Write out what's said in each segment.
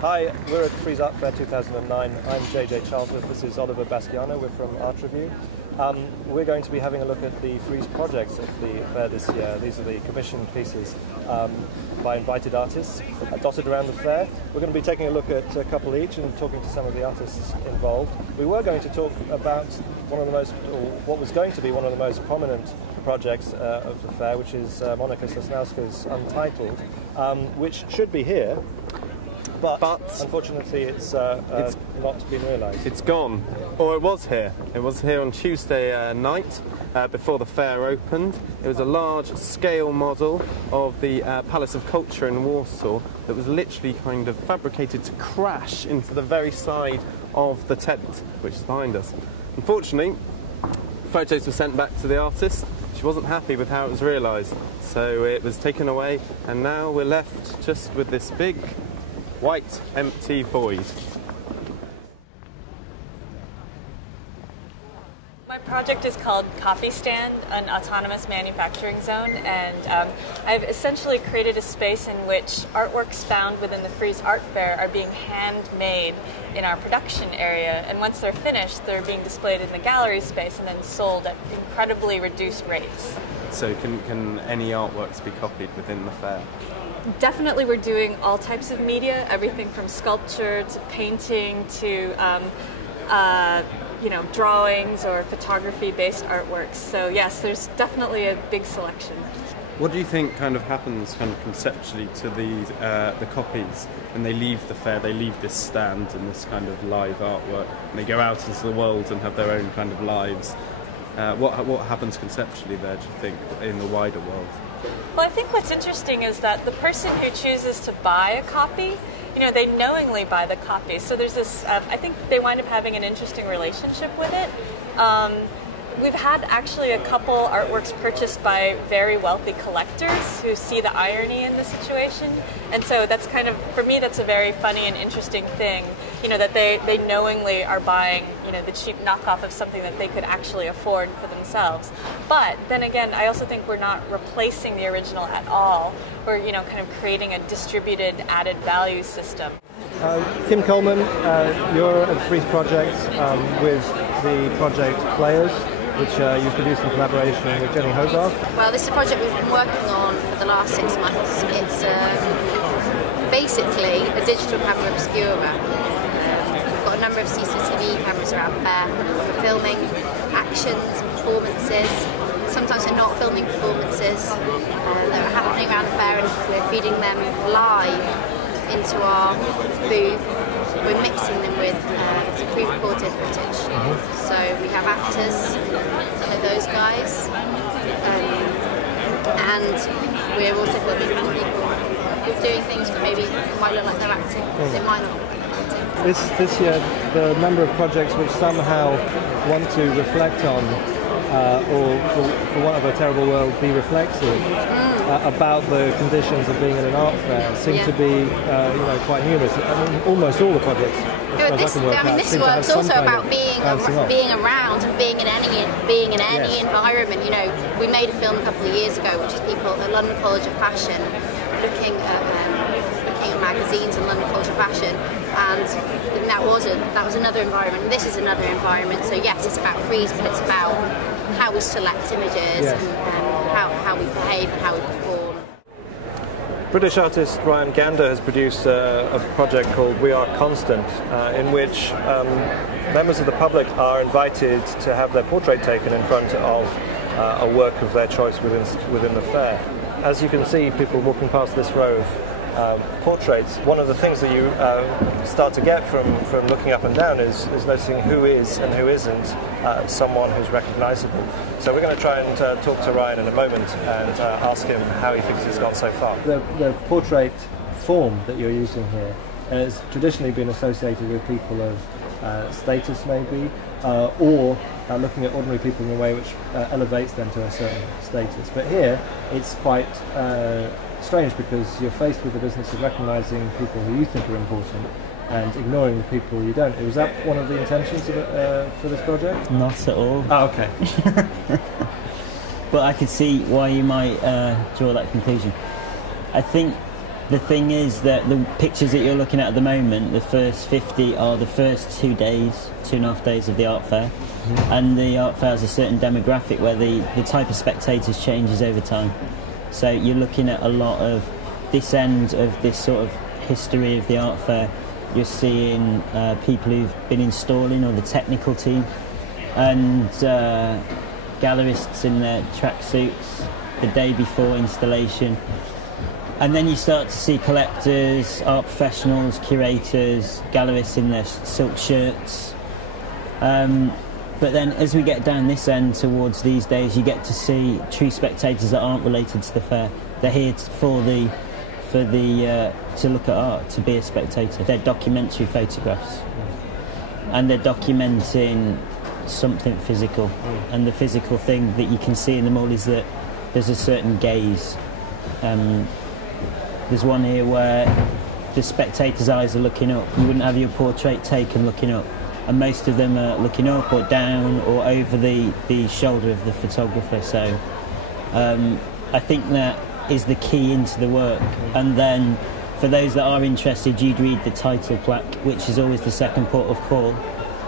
Hi, we're at Frieze Art Fair 2009. I'm J.J. Charlesworth. This is Oliver Basciano. We're from ArtReview. We're going to be having a look at the frieze projects at the fair this year. These are the commissioned pieces by invited artists dotted around the fair. We're going to be taking a look at a couple each and talking to some of the artists involved. We were going to talk about what was going to be one of the most prominent projects of the fair, which is Monika Sosnowska's Untitled, which should be here. But unfortunately, it's not been realised. It's gone. Or it was here. It was here on Tuesday night before the fair opened. It was a large-scale model of the Palace of Culture in Warsaw that was literally kind of fabricated to crash into the very side of the tent, which is behind us. Unfortunately, photos were sent back to the artist. She wasn't happy with how it was realised, so it was taken away, and now we're left just with this big white, empty void. My project is called Copy Stand, an autonomous manufacturing zone, and I've essentially created a space in which artworks found within the Frieze Art Fair are being handmade in our production area, and once they're finished, they're being displayed in the gallery space and then sold at incredibly reduced rates. So can any artworks be copied within the fair? Definitely, we're doing all types of media, everything from sculpture to painting to drawings or photography-based artworks. So yes, there's definitely a big selection. What do you think kind of happens kind of conceptually to the copies when they leave the fair? They leave this stand and this kind of live artwork, and they go out into the world and have their own kind of lives. What happens conceptually there, do you think, in the wider world? Well, I think what's interesting is that the person who chooses to buy a copy, they knowingly buy the copy. So there's this, I think they wind up having an interesting relationship with it. We've had actually a couple artworks purchased by very wealthy collectors who see the irony in the situation. And so that's kind of, for me, that's a very funny and interesting thing, that they knowingly are buying, the cheap knockoff of something that they could actually afford for themselves. But then again, I also think we're not replacing the original at all. We're, kind of creating a distributed added value system. Kim Coleman, you're at the Frieze Project with the project Players, which you produced in collaboration with Jenny Hogarth. Well, this is a project we've been working on for the last 6 months. It's basically a digital camera obscura. We've got a number of CCTV cameras around there. We're filming actions, performances. Sometimes we're not filming performances that are happening around the fair, and we're feeding them live into our booth. We're mixing them with pre-recorded footage. So we have actors, like those guys, and we're also filming people who're doing things that maybe might look like they're acting, they might not look like they're acting. This year, the number of projects which somehow want to reflect on, or for want of a terrible word, be reflexive about the conditions of being in an art fair seem to be quite numerous. I mean, almost all the projects. This work's also about being around and being in any environment. We made a film a couple of years ago, which is people at the London College of Fashion looking at magazines and London College of Fashion, and that was another environment. And this is another environment. So yes, it's about Frieze, but it's about how we select images and how we behave and how we perform. British artist Gander has produced a project called We Are Constant, in which members of the public are invited to have their portrait taken in front of a work of their choice within the fair. As you can see, people walking past this row of portraits, one of the things that you start to get from looking up and down is noticing who is and who isn't someone who's recognisable. So we're going to try and talk to Ryan in a moment and ask him how he thinks it's gone so far. The portrait form that you're using here has traditionally been associated with people of status maybe, or looking at ordinary people in a way which elevates them to a certain status. But here it's quite strange, because you're faced with the business of recognising people who you think are important and ignoring the people you don't. Was that one of the intentions of for this project? Not at all. Oh, okay. But I could see why you might draw that conclusion. I think The thing is that the pictures that you're looking at the moment, the first 50 are the first 2 days, 2.5 days of the art fair. And the art fair has a certain demographic where the type of spectators changes over time. So you're looking at a lot of this end of this sort of history of the art fair. You're seeing people who've been installing, or the technical team, and gallerists in their tracksuits the day before installation. And then you start to see collectors, art professionals, curators, gallerists in their silk shirts. But then as we get down this end towards these days, you get to see true spectators that aren't related to the fair. They're here to look at art, to be a spectator. They're documentary photographs, and they're documenting something physical. And the physical thing that you can see in them all is that there's a certain gaze. There's one here where the spectator's eyes are looking up. You wouldn't have your portrait taken looking up, and most of them are looking up or down or over the shoulder of the photographer. So I think that is the key into the work. And then for those that are interested, you'd read the title plaque, which is always the second port of call,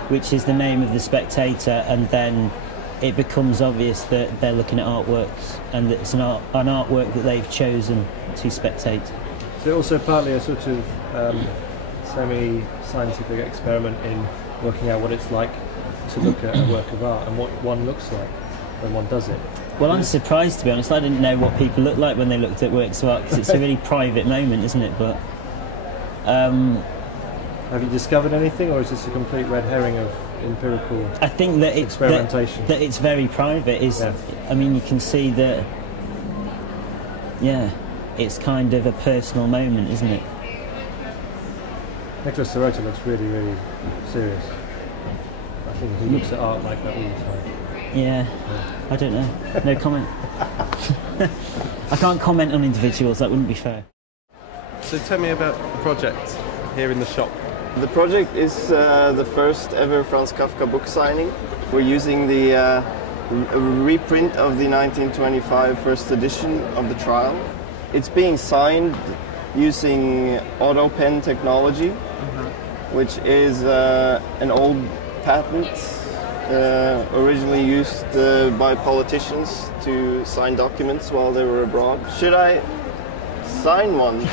which is the name of the spectator, and then it becomes obvious that they're looking at artworks, and that it's an artwork that they've chosen to spectate. So also partly a sort of semi-scientific experiment in working out what it's like to look at a work of art and what one looks like when one does it. Well, I'm surprised, to be honest. I didn't know what people look like when they looked at works of art, because it's a really private moment, isn't it? But have you discovered anything, or is this a complete red herring of empirical I think that it's experimentation? that it's very private. I mean, you can see that. Yeah, it's kind of a personal moment, isn't it? Nicholas Sirota looks really, really serious. I think he looks at art like that all the time. Yeah. I don't know. No comment. I can't comment on individuals, that wouldn't be fair. So tell me about the project here in the shop. The project is the first ever Franz Kafka book signing. We're using the reprint of the 1925 first edition of the Trial. It's being signed using auto pen technology, which is an old patent originally used by politicians to sign documents while they were abroad. Should I sign one?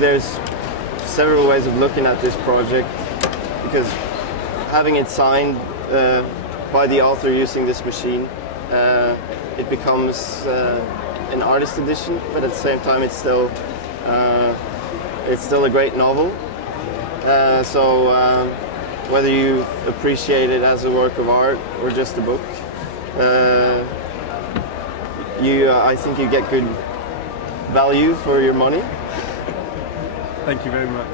There's several ways of looking at this project, because having it signed by the author using this machine, it becomes an artist edition, but at the same time it's still a great novel. So whether you appreciate it as a work of art or just a book, I think you get good value for your money. Thank you very much.